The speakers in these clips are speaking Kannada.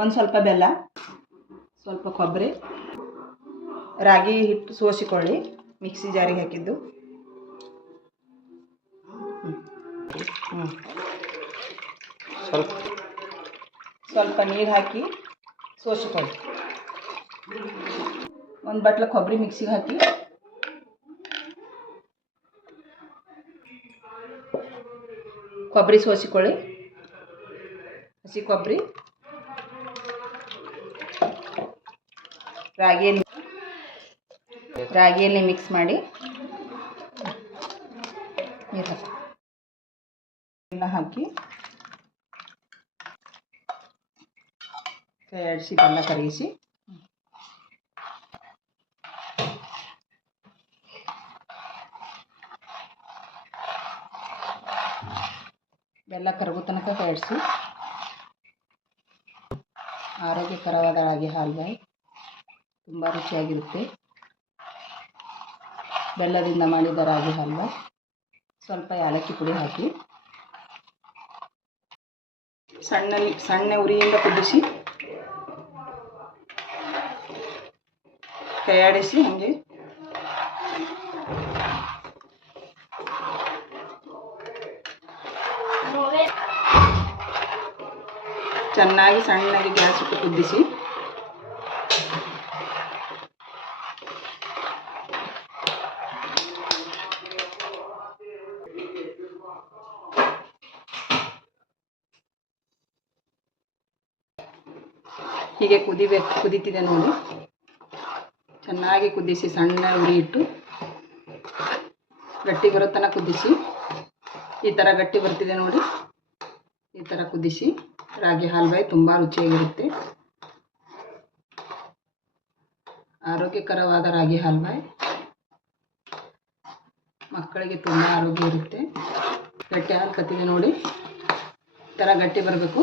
ಒಂದು ಸ್ವಲ್ಪ ಬೆಲ್ಲ, ಸ್ವಲ್ಪ ಕೊಬ್ಬರಿ, ರಾಗಿ ಹಿಟ್ಟು ಸೋಸಿಕೊಳ್ಳಿ, ಮಿಕ್ಸಿ ಜಾರಿಗೆ ಹಾಕಿದ್ದು. ಸ್ವಲ್ಪ ನೀರು ಹಾಕಿ ಸೋಸಿಕೊಳ್ಳಿ. ಒಂದು ಬಟ್ಲ ಕೊಬ್ಬರಿ ಮಿಕ್ಸಿಗೆ ಹಾಕಿ, ಕೊಬ್ಬರಿ ಸೋಸಿಕೊಳ್ಳಿ. ಹಸಿ ಕೊಬ್ಬರಿ, ರಾಗಿಯಲ್ಲಿ ಮಿಕ್ಸ್ ಮಾಡಿ ನೀರು ಹಾಕಿ ಕೈ ಆಡಿಸಿ ಬೆಲ್ಲ ಕರಗಿಸಿ ಬೆಲ್ಲ ಕರಗೋ ತನಕ ಕೈ ಆಡಿಸಿ. ಆರೋಗ್ಯಕರವಾದ ರಾಗಿ ಹಲ್ವಾ ತುಂಬ ರುಚಿಯಾಗಿರುತ್ತೆ. ಬೆಲ್ಲದಿಂದ ಮಾಡಿದ ರಾಗಿ ಹಲ್ವಾ. ಸ್ವಲ್ಪ ಏಲಕ್ಕಿ ಪುಡಿ ಹಾಕಿ ಸಣ್ಣ ಉರಿಯಿಂದ ಕುದಿಸಿ ಕೈಯಾಡಿಸಿ ಹಾಗೆ ಚೆನ್ನಾಗಿ ಸಣ್ಣಗೆ ಗ್ಯಾಸ್ ಇಟ್ಟು ಕುದಿಸಿ ಹೀಗೆ ಕುದೀತಿದೆ ನೋಡಿ. ಚೆನ್ನಾಗಿ ಕುದಿಸಿ ಸಣ್ಣ ಉರಿ ಇಟ್ಟು ಗಟ್ಟಿ ಬರೋ ತನಕ ಕುದಿಸಿ. ಈ ಥರ ಗಟ್ಟಿ ಬರ್ತಿದೆ ನೋಡಿ, ಈ ಥರ ಕುದಿಸಿ. ರಾಗಿ ಹಲ್ವಾ ತುಂಬ ರುಚಿಯಾಗಿರುತ್ತೆ. ಆರೋಗ್ಯಕರವಾದ ರಾಗಿ ಹಲ್ವಾ ಮಕ್ಕಳಿಗೆ ತುಂಬ ಆರೋಗ್ಯ ಇರುತ್ತೆ. ಗಟ್ಟಿ ಹಾಲು ಕತ್ತಿದೆ ನೋಡಿ, ಈ ಥರ ಗಟ್ಟಿ ಬರಬೇಕು.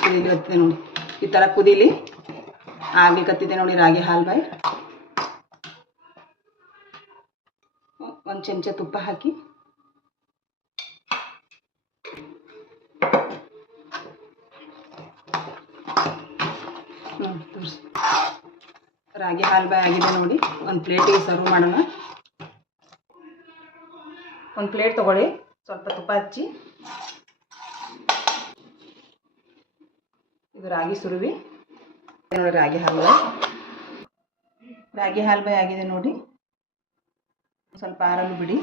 ಕುದಿಲಿದೆ ನೋಡಿ, ಈ ಥರ ಕುದೀಲಿ. ಆಗ್ಲಿಕತ್ತಿದೆ ನೋಡಿ ರಾಗಿ ಹಲ್ವಾ. ಒಂದು ಚಮಚ ತುಪ್ಪ ಹಾಕಿ ತೋರಿಸಿ. ರಾಗಿ ಹಲ್ವಾ ಆಗಿದೆ ನೋಡಿ. ಒಂದು ಪ್ಲೇಟಿಗೆ ಸರ್ವ್ ಮಾಡೋಣ. ಒಂದು ಪ್ಲೇಟ್ ತಗೊಳ್ಳಿ, ಸ್ವಲ್ಪ ತುಪ್ಪ ಹಚ್ಚಿ. ಇದು ರಾಗಿ ಸುರುವಿ ನೋಡಿ. ರಾಗಿ ಹಲ್ವಾ ಆಗಿದೆ ನೋಡಿ. ಸ್ವಲ್ಪ ಆರಲು ಬಿಡಿ.